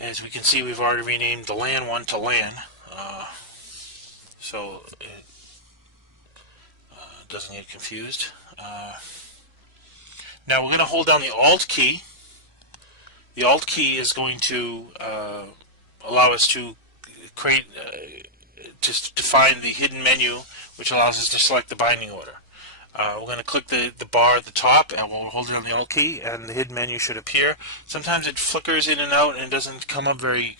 As we can see, we've already renamed the LAN one to LAN, so it doesn't get confused. Now we're going to hold down the Alt key. The Alt key is going to allow us to create, to define the hidden menu, which allows us to select the binding order. We're going to click the bar at the top, and we'll hold it on the Alt key, and the hidden menu should appear. Sometimes it flickers in and out, and it doesn't come up very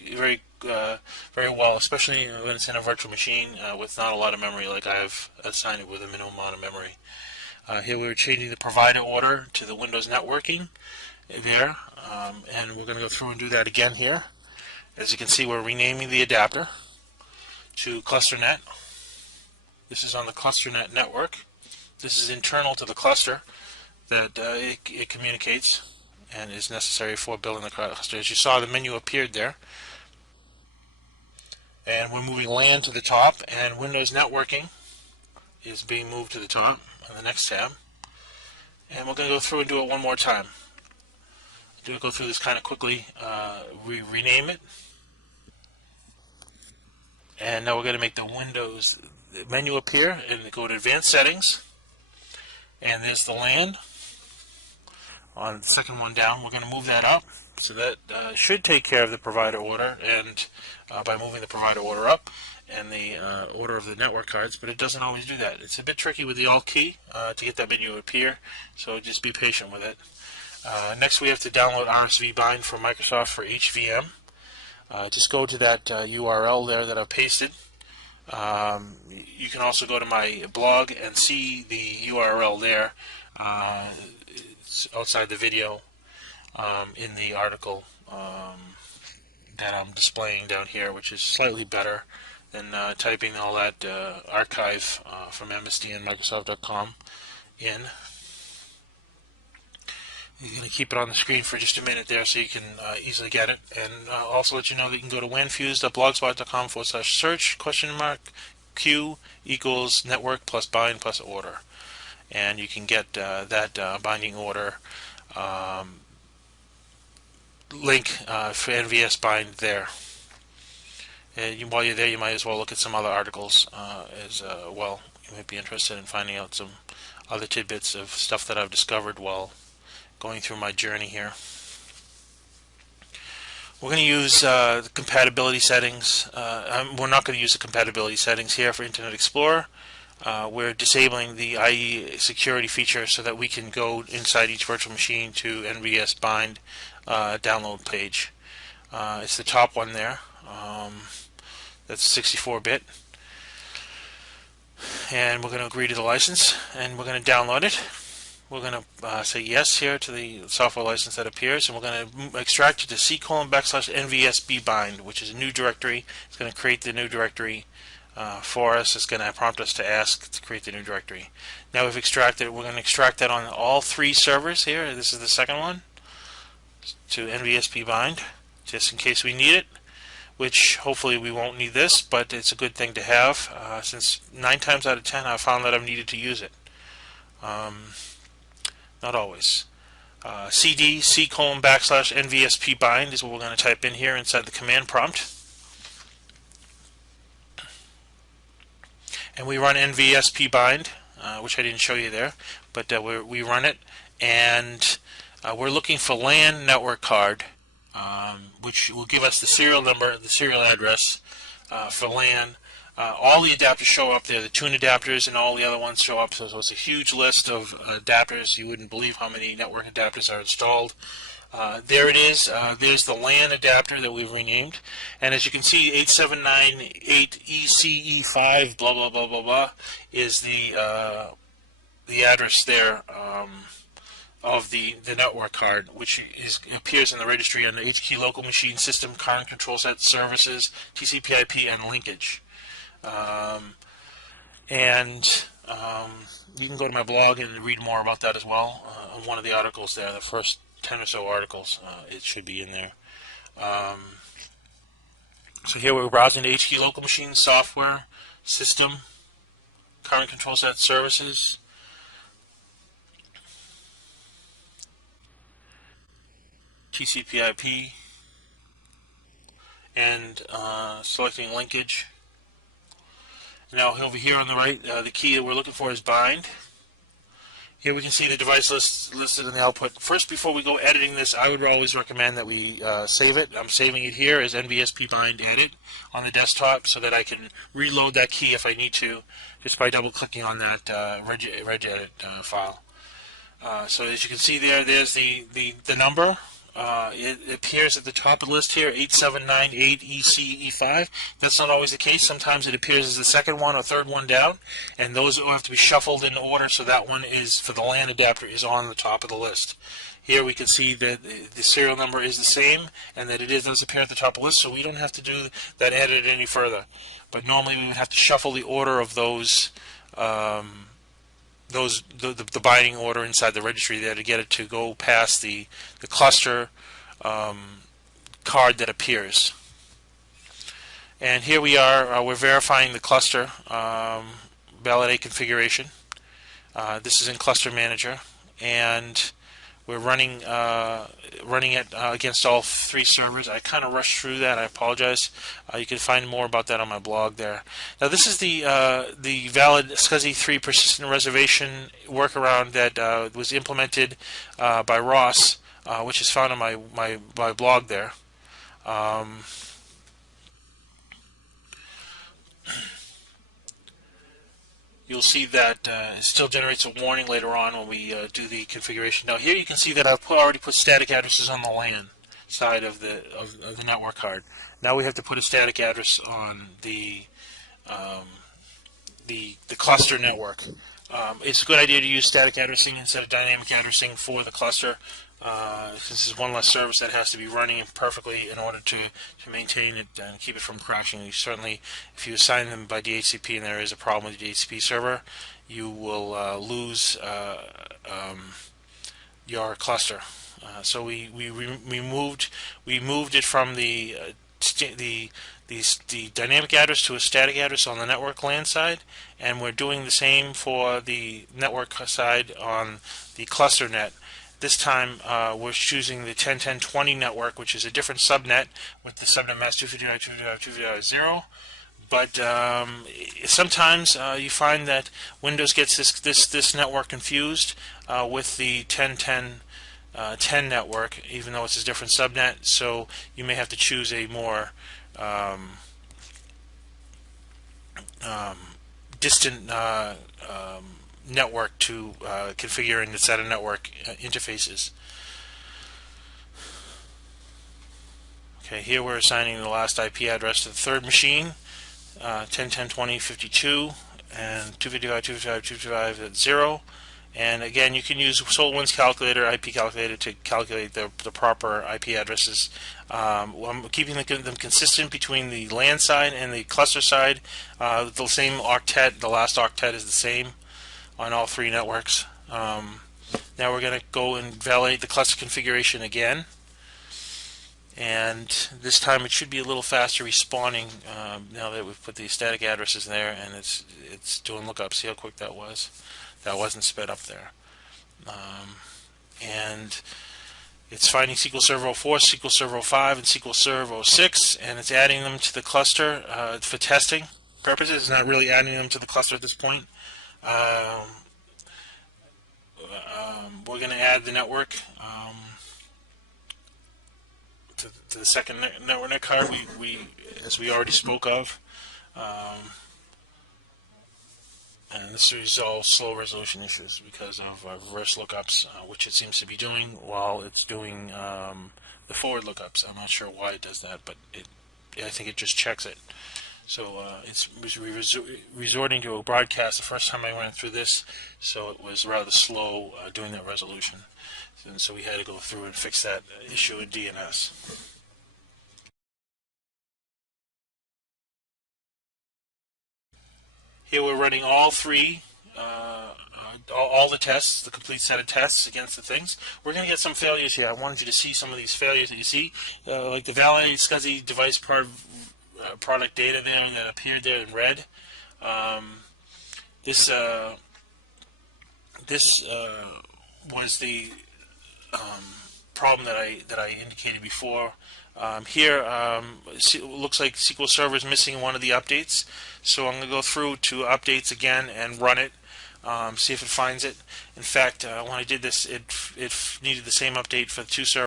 well, especially when it's in a virtual machine with not a lot of memory, like I've assigned it with a minimum amount of memory. Here we're changing the provider order to the Windows networking there, and we're going to go through and do that again here. As you can see, we're renaming the adapter to ClusterNet. This is on the ClusterNet network. This is internal to the cluster that it communicates and is necessary for building the cluster. As you saw, the menu appeared there. And we're moving LAN to the top, and Windows networking is being moved to the top on the next tab. And we're going to go through and do it one more time. Go through this kind of quickly. We rename it. And now we're going to make the Windows menu appear and go to Advanced Settings. And there's the LAN on the second one down. We're going to move that up. So that should take care of the provider order, and by moving the provider order up and the order of the network cards, but it doesn't always do that. It's a bit tricky with the Alt key to get that menu to appear, so just be patient with it. Next we have to download RSV bind from Microsoft for HVM. Just go to that URL there that I've pasted. You can also go to my blog and see the URL there. It's outside the video in the article that I'm displaying down here, which is slightly better than typing all that archive from MSD and Microsoft.com in. You're going to keep it on the screen for just a minute there so you can easily get it. And also let you know that you can go to wanfuse.blogspot.com/search Q equals network plus bind plus order. And you can get that binding order link for NVS bind there. And while you're there, you might as well look at some other articles as well. You might be interested in finding out some other tidbits of stuff that I've discovered while going through my journey here. We're going to use the compatibility settings. We're not going to use the compatibility settings here for Internet Explorer. We're disabling the IE security feature so that we can go inside each virtual machine to NVS bind download page. It's the top one there. That's 64-bit. And we're going to agree to the license, and we're going to download it. We're going to say yes here to the software license that appears, and we're going to extract it to C:\NVS bind, which is a new directory. It's going to create the new directory for us. It's going to prompt us to ask to create the new directory. Now we've extracted it. We're going to extract that on all three servers here. This is the second one, to NVS bind, just in case we need it, which hopefully we won't need this, but it's a good thing to have since 9 times out of 10 I've found that I've needed to use it. Not always. CD C:\NVS bind is what we're going to type in here inside the command prompt. And we run NVS bind, which I didn't show you there, but we run it, and we're looking for LAN network card, which will give us the serial number, the serial address for LAN. All the adapters show up there, the tune adapters and all the other ones show up, so it's a huge list of adapters. You wouldn't believe how many network adapters are installed. There it is. There's the LAN adapter that we've renamed, and as you can see, 8798ECE5 blah blah blah blah blah is the address there of the network card, which appears in the registry under HKey local machine system, current control set services, TCP/IP, and linkage. You can go to my blog and read more about that as well. On one of the articles there, the first 10 or so articles, it should be in there. So here we're browsing the HKey local machine software, system, current control set services, TCP/IP, and selecting linkage. Now over here on the right, the key that we're looking for is bind. Here we can see the device listed in the output. First, before we go editing this, I would always recommend that we save it. I'm saving it here as NVSP bind edit on the desktop so that I can reload that key if I need to, just by double-clicking on that regedit file. So as you can see there, there's the number. It appears at the top of the list here, 8798ECE5. That's not always the case. Sometimes it appears as the second one or third one down, and those will have to be shuffled in order, so that one is, for the LAN adapter, is on the top of the list. Here we can see that the serial number is the same, and that it does appear at the top of the list, so we don't have to do that edit any further. But normally we would have to shuffle the order of those the binding order inside the registry there to get it to go past the cluster card that appears. And here we are, we're verifying the cluster validate configuration. This is in Cluster Manager, and we're running it against all three servers. I kind of rushed through that. I apologize. You can find more about that on my blog there. Now this is the valid SCSI-3 persistent reservation workaround that was implemented by Ross, which is found on my blog there. You'll see that it still generates a warning later on when we do the configuration. Now here you can see that I've already put static addresses on the LAN side of the network card. Now we have to put a static address on the cluster network. It's a good idea to use static addressing instead of dynamic addressing for the cluster. This is one less service that has to be running perfectly in order to maintain it and keep it from crashing. You certainly, if you assign them by DHCP and there is a problem with the DHCP server, you will lose your cluster. So we moved it from the dynamic address to a static address on the network LAN side, and we're doing the same for the network side on the cluster net. This time we're choosing the 10.10.20 network, which is a different subnet with the subnet mask 259.259.259.0. But sometimes you find that Windows gets this network confused with the 10.10.10 network, even though it's a different subnet. So you may have to choose a more distant network to configure in the set of network interfaces. Okay, here we're assigning the last IP address to the third machine, 10.10.20.52 and 255.255.255.0. And again, you can use SolarWinds calculator, IP calculator, to calculate the proper IP addresses. I'm keeping them consistent between the LAN side and the cluster side. The same octet, the last octet is the same on all three networks. Now we're going to go and validate the cluster configuration again. And this time it should be a little faster respawning now that we've put the static addresses there, and it's doing lookup. See how quick that was? That wasn't sped up there. And it's finding SQL Server 04, SQL Server 05, and SQL Server 06, and it's adding them to the cluster for testing purposes. It's not really adding them to the cluster at this point. We're going to add the network to the second network card as we already spoke of. And this is all slow resolution issues because of reverse lookups, which it seems to be doing while it's doing the forward lookups. I'm not sure why it does that, but I think it just checks it. So it's resorting to a broadcast the first time I went through this, so it was rather slow doing that resolution. And so we had to go through and fix that issue in DNS. Here we're running all three, all the tests, the complete set of tests against the things. We're going to get some failures here. I wanted you to see some of these failures that you see, like the validated SCSI device product data there that appeared there in red. This was the problem that I indicated before. Here, it looks like SQL Server is missing one of the updates, so I'm going to go through to updates again and run it, see if it finds it. In fact, when I did this, it needed the same update for the two servers.